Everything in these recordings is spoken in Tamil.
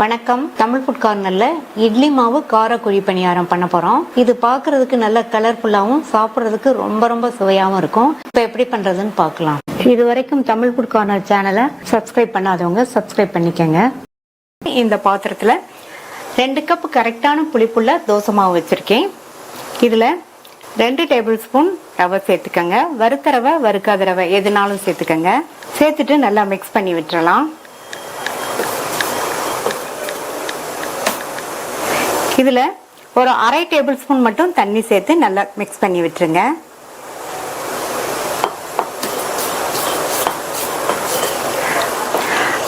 வணக்கம். தமிழ் ஃபுட் கார்னர்ல இட்லி மாவு கார குழி பணியாரம் பண்ண போறோம். இது பார்க்கிறதுக்கு நல்ல கலர்ஃபுல்லாகவும் சாப்பிட்றதுக்கு ரொம்ப ரொம்ப சுவையாகவும் இருக்கும். இப்போ எப்படி பண்றதுன்னு பார்க்கலாம். இது வரைக்கும் தமிழ் ஃபுட் கார்னர் சேனலை சப்ஸ்கிரைப் பண்ணாதவங்க சப்ஸ்கிரைப் பண்ணிக்கோங்க. இந்த பாத்திரத்துல 2 கப் கரெக்டான புளிப்புள்ள தோசை மாவு வச்சிருக்கேன். இதுல 2 டேபிள் ஸ்பூன் ரவை சேர்த்துக்கங்க. வறுத்த ரவை வறுக்காத ரவை எதுனாலும் சேர்த்துக்கங்க. சேர்த்துட்டு நல்லா மிக்ஸ் பண்ணி விட்டுறலாம். இதுல ஒரு அரை டேபிள் ஸ்பூன் மட்டும் தண்ணி சேர்த்து நல்லா மிக்ஸ் பண்ணி விட்டுருங்க.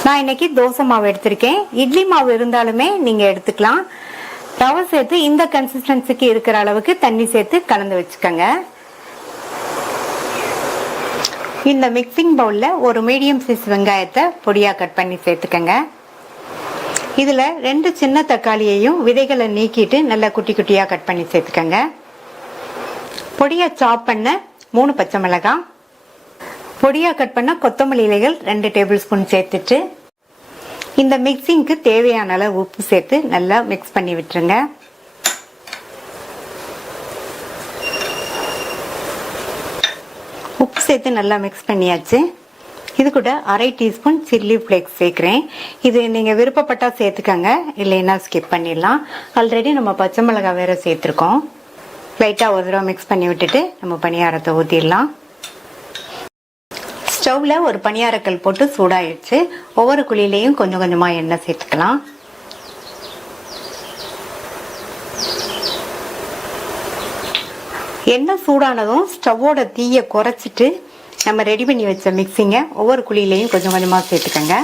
நான் இன்னைக்கு தோசை மாவு எடுத்திருக்கேன். இட்லி மாவு இருந்தாலுமே நீங்க எடுத்துக்கலாம். ரவை சேர்த்து இந்த கன்சிஸ்டன்சிக்கு இருக்கிற அளவுக்கு தண்ணி சேர்த்து கலந்து வச்சுக்கோங்க. இந்த மிக்சிங் பவுல்ல ஒரு மீடியம் சைஸ் வெங்காயத்தை பொடியா கட் பண்ணி சேர்த்துக்கங்க. இதுல 2 சின்ன தக்காளியையும் விதைகளை நீக்கிட்டு நல்லா குட்டி குட்டியா கட் பண்ணி சேர்த்துக்கங்க. பொடியா சாப் பண்ண 3 பச்சை மிளகாய், பொடியா கட் பண்ண கொத்தமல்லி இலைகள் 2 டேபிள் ஸ்பூன் சேர்த்துட்டு இந்த மிக்சிங்க்கு தேவையான அளவு உப்பு சேர்த்து நல்லா மிக்ஸ் பண்ணி விட்டுருங்க. உப்பு சேர்த்து நல்லா மிக்ஸ் பண்ணியாச்சு. இது கூட அரை டீஸ்பூன் சில்லி ஃப்ளேக்ஸ் சேர்க்கிறேன். இது நீங்க விருப்பப்பட்டா சேர்த்துக்கங்க, இல்லைன்னா ஸ்கிப் பண்ணிடலாம். ஆல்ரெடி நம்ம பச்சை மிளகாய் வேற சேர்த்துருக்கோம். லைட்டா ஒரு தடவை மிக்ஸ் பண்ணி விட்டுட்டு நம்ம பணியாரத்தை ஊற்றிடலாம். ஸ்டவ்ல ஒரு பணியாரக்கல் போட்டு சூடாயிடுச்சு. ஒவ்வொரு குழியிலையும் கொஞ்சம் கொஞ்சமா எண்ணெய் சேர்த்துக்கலாம். எண்ணெய் சூடானதும் ஸ்டவ்வோட தீயை குறைச்சிட்டு நம்ம ரெடி பண்ணி வச்ச மிக்சிங்கை ஒவ்வொரு குழியிலையும் கொஞ்சம் கொஞ்சமாக சேர்த்துக்கங்க.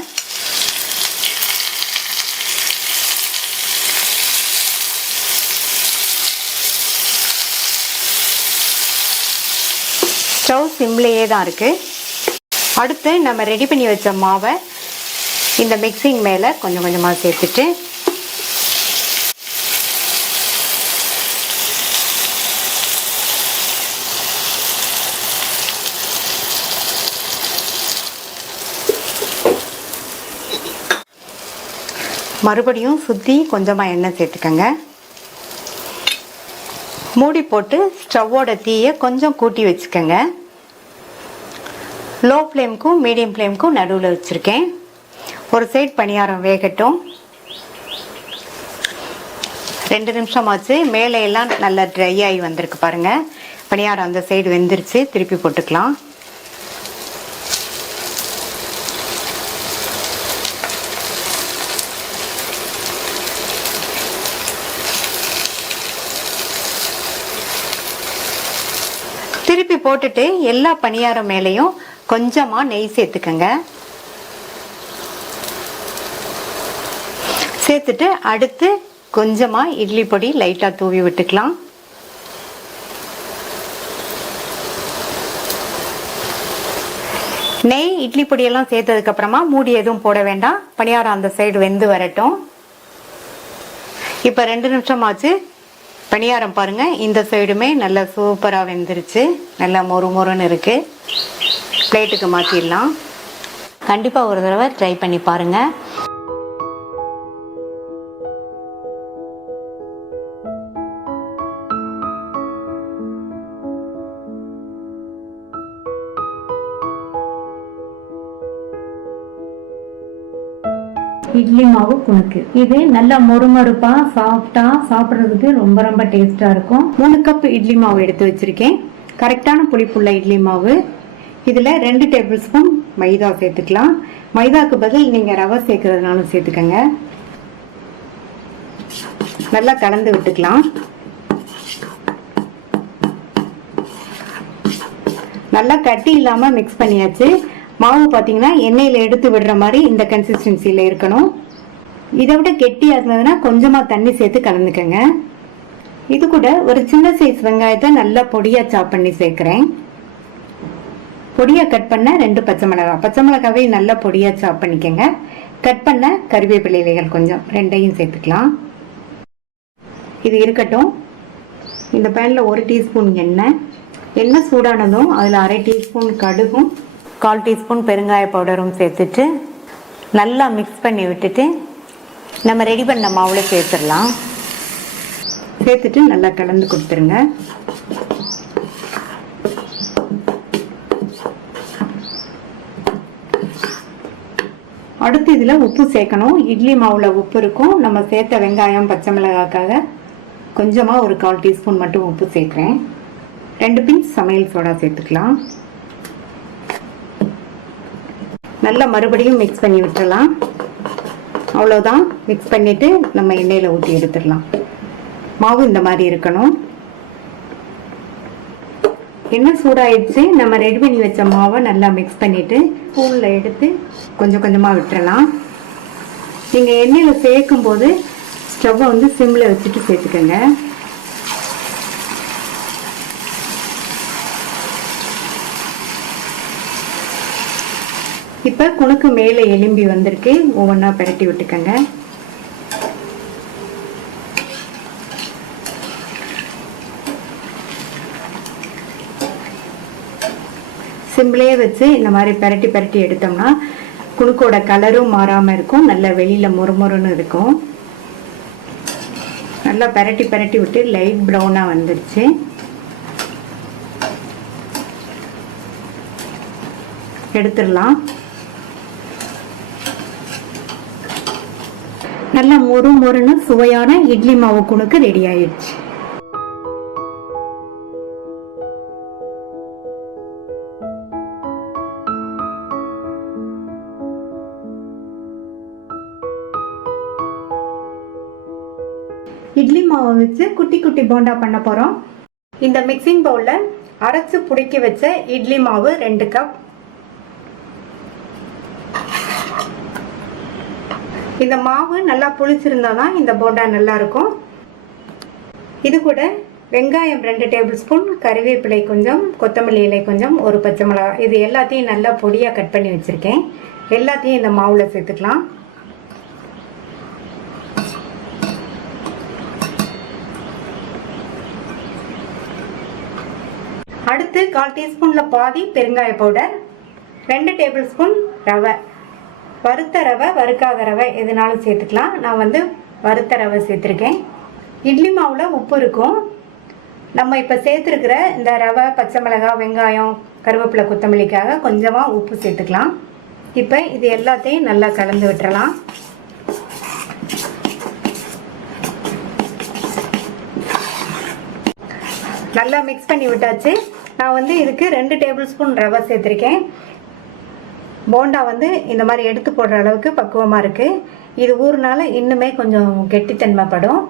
ஸ்டவ் சிம்லேயே தான் இருக்கு. அடுத்து நம்ம ரெடி பண்ணி வச்ச மாவை இந்த மிக்சிங் மேலே கொஞ்சம் கொஞ்சமாக சேர்த்துட்டு மறுபடியும் சுற்றி கொஞ்சமாக எண்ணெய் சேர்த்துக்கங்க. மூடி போட்டு ஸ்டவ்வோட தீயை கொஞ்சம் கூட்டி வச்சுக்கோங்க. லோ ஃப்ளேமுக்கும் மீடியம் ஃப்ளேமுக்கும் நடுவில் வச்சுருக்கேன். ஒரு சைடு பணியாரம் வேகட்டும். 2 நிமிஷம் ஆச்சு. மேலே எல்லாம் நல்லா ட்ரை ஆகி வந்திருக்கு பாருங்க. பணியாரம் அந்த சைடு வெந்துருச்சு. திருப்பி போட்டுக்கலாம். திருப்பி போட்டுட்டு எல்லா பணியாரம் மேலையும் கொஞ்சமா நெய் சேர்த்துக்கங்க. சேர்த்துட்டு அடுத்து கொஞ்சமா இட்லி பொடி லைட்டா தூவி விட்டுக்கலாம். நெய் இட்லி பொடியெல்லாம் சேர்த்ததுக்கு அப்புறமா மூடி எதுவும் போட வேண்டாம். பணியாரம் அந்த சைடு வெந்து வரட்டும். இப்ப 2 நிமிஷம் ஆச்சு. பணியாரம் பாருங்க, இந்த சைடுமே நல்லா சூப்பரா வெந்துருச்சு. நல்லா மொறு மொறுன்னு இருக்கு. பிளேட்டுக்கு மாத்திடலாம். கண்டிப்பா ஒரு தடவை ட்ரை பண்ணி பாருங்க. இட்லி மாவு குணுக்கு இது நல்லா மொறுமொறுப்பா சாஃப்டா சாப்பிட்றதுக்கு ரொம்ப ரொம்ப டேஸ்டா இருக்கும். 3 கப் இட்லி மாவு எடுத்து வச்சிருக்கேன். கரெக்டான புளிப்புள்ள இட்லி மாவு. இதுல 2 டேபிள் ஸ்பூன் மைதா சேர்த்துக்கலாம். மைதாக்கு பதில் நீங்க ரவை சேர்க்கறதுனாலும் சேர்த்துக்கங்க. நல்லா கலந்து விட்டுக்கலாம். நல்லா கட்டி இல்லாம மிக்ஸ் பண்ணியாச்சு. மாவு பாத்தீங்கன்னா எண்ணெயில எடுத்து விடுற மாதிரி இந்த கன்சிஸ்டன்சில இருக்கணும். இதை விட கெட்டியா இருந்ததுன்னா கொஞ்சமா தண்ணி சேர்த்து கலந்துக்கங்க. இது கூட ஒரு சின்ன சைஸ் வெங்காயத்தை நல்லா பொடியா சாப் பண்ணி சேர்க்கிறேன். பொடியா கட் பண்ண 2 பச்சை மிளகாய். பச்சை மிளகாவை நல்லா பொடியா சாப் பண்ணிக்கங்க. கட் பண்ண கறிவேப்பிலை இலைகள் கொஞ்சம் 2ஐயும் சேர்த்துக்கலாம். இது இருக்கட்டும். இந்த பேன்ல 1 டீஸ்பூன் எண்ணெய் சூடானதும் அதுல அரை டீஸ்பூன் கடுகும் 1/4 டீஸ்பூன் பெருங்காய பவுடரும் சேர்த்துட்டு நல்லா மிக்ஸ் பண்ணி விட்டுட்டு நம்ம ரெடி பண்ண மாவில் சேர்த்துடலாம். சேர்த்துட்டு நல்லா கலந்து கொடுத்துருங்க. அடுத்து இதில் உப்பு சேர்க்கணும். இட்லி மாவில் உப்பு இருக்கும். நம்ம சேர்த்த வெங்காயம் பச்சை மிளகாய்க்காக கொஞ்சமாக ஒரு 1/4 டீஸ்பூன் மட்டும் உப்பு சேர்க்குறேன். 2 பிஞ்ச் சமையல் சோடா சேர்த்துக்கலாம். நல்லா மறுபடியும் மிக்ஸ் பண்ணி விட்டுறலாம். அவ்வளோதான். மிக்ஸ் பண்ணிவிட்டு நம்ம எண்ணெயில் ஊற்றி எடுத்துடலாம். மாவு இந்த மாதிரி இருக்கணும். எண்ணெய் சூடாயிடுச்சு. நம்ம ரெடி பண்ணி வச்ச மாவை நல்லா மிக்ஸ் பண்ணிவிட்டு ஸ்பூனில் எடுத்து கொஞ்சம் கொஞ்சமாக விட்டுறலாம். நீங்கள் எண்ணெயில் சேர்க்கும் போது ஸ்டவ்வை வந்து சிம்மில் வச்சுட்டு சேர்த்துக்கோங்க. இப்போ குணுக்கு மேலே எலும்பி வந்திருக்கு. ஒவ்வொன்றா பிரட்டி விட்டுக்கோங்க. சிம்பிளையே வச்சு இந்த மாதிரி பிரட்டி பிரட்டி எடுத்தோம்னா குணுக்கோட கலரும் மாறாமல் இருக்கும். நல்லா வெளியில் மொறுமொறுன்னு இருக்கும். நல்லா பிரட்டி பிரட்டி விட்டு லைட் ப்ரௌனாக வந்துருச்சு. எடுத்துடலாம். நல்லா மொறு மொறுன்னு சுவையான இட்லி மாவு குணுக்கு ரெடி ஆயிடுச்சு. இட்லி மாவை வச்சு குட்டி குட்டி போண்டா பண்ண போறோம். இந்த மிக்சிங் பவுல்ல அரைச்சு புடிக்கி வச்ச இட்லி மாவு 2 கப். இந்த மாவு நல்லா புளிச்சிருந்தாதான் இந்த போண்டா நல்லா இருக்கும். இது கூட வெங்காயம் 2 டேபிள் ஸ்பூன், கறிவேப்பிலை கொஞ்சம், கொத்தமல்லி இலை கொஞ்சம், ஒரு பச்சை மிளகாய், இது எல்லாத்தையும் நல்லா பொடியா கட் பண்ணி வச்சிருக்கேன். எல்லாத்தையும் இந்த மாவுல சேர்த்துக்கலாம். அடுத்து 1/4 டீஸ்பூன்ல பாதி பெருங்காய பவுடர், 2 டேபிள் ஸ்பூன் ரவை. வறுத்த ரவை, வறுக்காத ரவை எதுனாலும் சேர்த்துக்கலாம். நான் வந்து வறுத்த ரவை சேர்த்துருக்கேன். இட்லி மாவில் உப்பு இருக்கும். நம்ம இப்போ சேர்த்துருக்கிற இந்த ரவை, பச்சை மிளகாய், வெங்காயம், கருவேப்பிலை, கொத்தமல்லிக்காக கொஞ்சமாக உப்பு சேர்த்துக்கலாம். இப்போ இது எல்லாத்தையும் நல்லா கலந்து விட்டுறலாம். நல்லா மிக்ஸ் பண்ணி விட்டாச்சு. நான் வந்து இதுக்கு 2 டேபிள் ஸ்பூன் ரவை சேர்த்துருக்கேன். போண்டா வந்து இந்த மாதிரி எடுத்து போடுற அளவுக்கு பக்குவமாக இருக்குது. இது ஊறுனால இன்னுமே கொஞ்சம் கெட்டித்தன்மைப்படும்.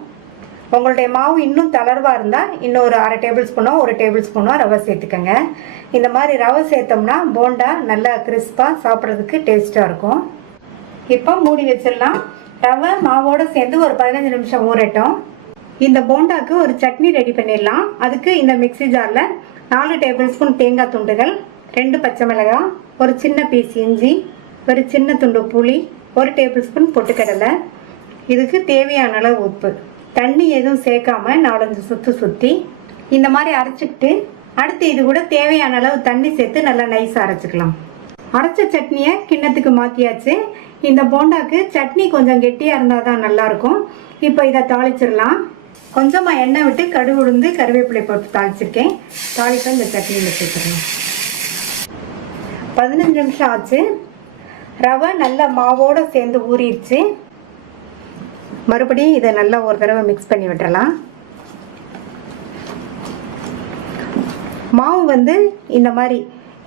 உங்களுடைய மாவு இன்னும் தளர்வாக இருந்தால் இன்னும் ஒரு 1/2 டேபிள் ஸ்பூனோ 1 டேபிள் ஸ்பூனோ ரவை சேர்த்துக்கோங்க. இந்த மாதிரி ரவை சேர்த்தோம்னா போண்டா நல்லா கிறிஸ்பாக சாப்பிட்றதுக்கு டேஸ்ட்டாக இருக்கும். இப்போ மூடி வச்சிடலாம். ரவை மாவோடு சேர்ந்து ஒரு 15 நிமிஷம் ஊறட்டும். இந்த போண்டாக்கு ஒரு சட்னி ரெடி பண்ணிடலாம். அதுக்கு இந்த மிக்ஸி ஜாரில் 4 டேபிள் ஸ்பூன் தேங்காய் துண்டுகள், 2 பச்சை மிளகாய், ஒரு சின்ன பீஸ் இஞ்சி, ஒரு சின்ன துண்டு புளி, 1 டேபிள் ஸ்பூன் பொட்டுக்கடலை, இதுக்கு தேவையான அளவு உப்பு, தண்ணி எதுவும் சேர்க்காம 4-5 சுற்று சுற்றி இந்த மாதிரி அரைச்சிக்கிட்டு அடுத்து இது கூட தேவையான அளவு தண்ணி சேர்த்து நல்லா நைஸாக அரைச்சிக்கலாம். அரைச்ச சட்னியை கிண்ணத்துக்கு மாற்றியாச்சு. இந்த போண்டாக்கு சட்னி கொஞ்சம் கெட்டியாக இருந்தால் தான் நல்லாயிருக்கும். இப்போ இதை தாளிச்சிடலாம். கொஞ்சமாக எண்ணெய் விட்டு கடுகு உளுந்து கருவேப்பிலை போட்டு தாளிச்சிருக்கேன். தாளிப்பை இந்த சட்னியில் சேர்த்துக்கலாம். 15 நிமிஷம் ஆச்சு. ரவை நல்லா மாவோடு சேர்ந்து ஊறிடுச்சு. மறுபடியும் இதை நல்லா ஒரு தடவை மிக்ஸ் பண்ணி விட்டுறலாம். மாவு வந்து இந்த மாதிரி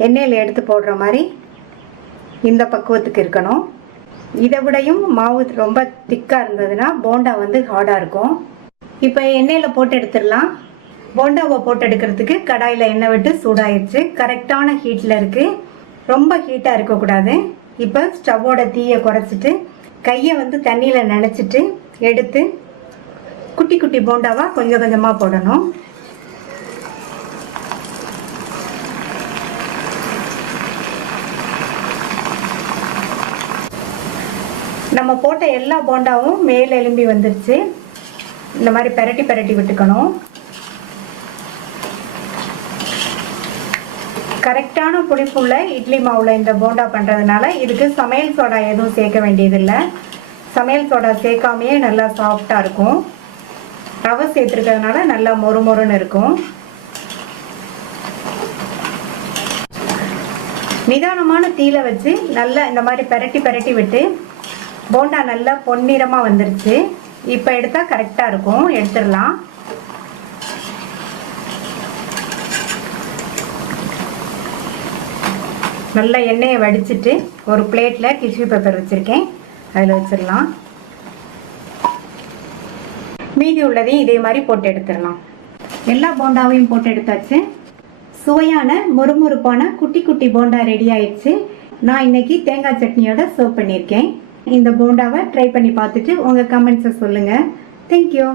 எண்ணெயில் எடுத்து போடுற மாதிரி இந்த பக்குவத்துக்கு இருக்கணும். இதை விடையும் மாவு ரொம்ப திக்காக இருந்ததுன்னா போண்டா வந்து ஹார்டாக இருக்கும். இப்போ எண்ணெயில் போட்டு எடுத்துடலாம். போண்டாவை போட்டு எடுக்கிறதுக்கு கடாயில் எண்ணெய் விட்டு சூடாயிடுச்சு. கரெக்டான ஹீட்டில் இருக்குது. ரொம்ப ஹீட்டாக இருக்கக்கூடாது. இப்போ ஸ்டவ்வோட தீயை குறைச்சிட்டு கையை வந்து தண்ணியில் நனைச்சிட்டு எடுத்து குட்டி குட்டி போண்டாவாக கொஞ்சம் கொஞ்சமாக போடணும். நம்ம போட்ட எல்லா போண்டாவும் மேல் எலும்பி வந்துருச்சு. இந்த மாதிரி பெரட்டி பெரட்டி விட்டுக்கணும். கரெக்டான புளிப்புள்ள இட்லி மாவில் இந்த போண்டா பண்ணுறதுனால இதுக்கு சமையல் சோடா எதுவும் சேர்க்க வேண்டியதில்லை. சமையல் சோடா சேர்க்காமையே நல்லா சாஃப்டாக இருக்கும். ரவை சேர்த்துருக்கிறதுனால நல்லா மொறு மொறுன்னு இருக்கும். நிதானமான தீயில வச்சு நல்லா இந்த மாதிரி பெரட்டி பெரட்டி விட்டு போண்டா நல்லா பொன்னிறமாக வந்துருச்சு. இப்போ எடுத்தால் கரெக்டாக இருக்கும். எடுத்துடலாம். நல்லா எண்ணெயை வடிச்சிட்டு ஒரு பிளேட்டில் டிஷ்யூ பேப்பர் வச்சுருக்கேன், அதில் வச்சிடலாம். மீதி உள்ளதையும் இதே மாதிரி போட்டு எடுத்துடலாம். எல்லா போண்டாவையும் போட்டு எடுத்தாச்சு. சுவையான மொறுமொறுப்பான குட்டி குட்டி போண்டா ரெடி ஆயிடுச்சு. நான் இன்னைக்கு தேங்காய் சட்னியோட சர்வ் பண்ணியிருக்கேன். இந்த போண்டாவை ட்ரை பண்ணி பார்த்துட்டு உங்கள் கமெண்ட்ஸை சொல்லுங்கள். தேங்க்யூ.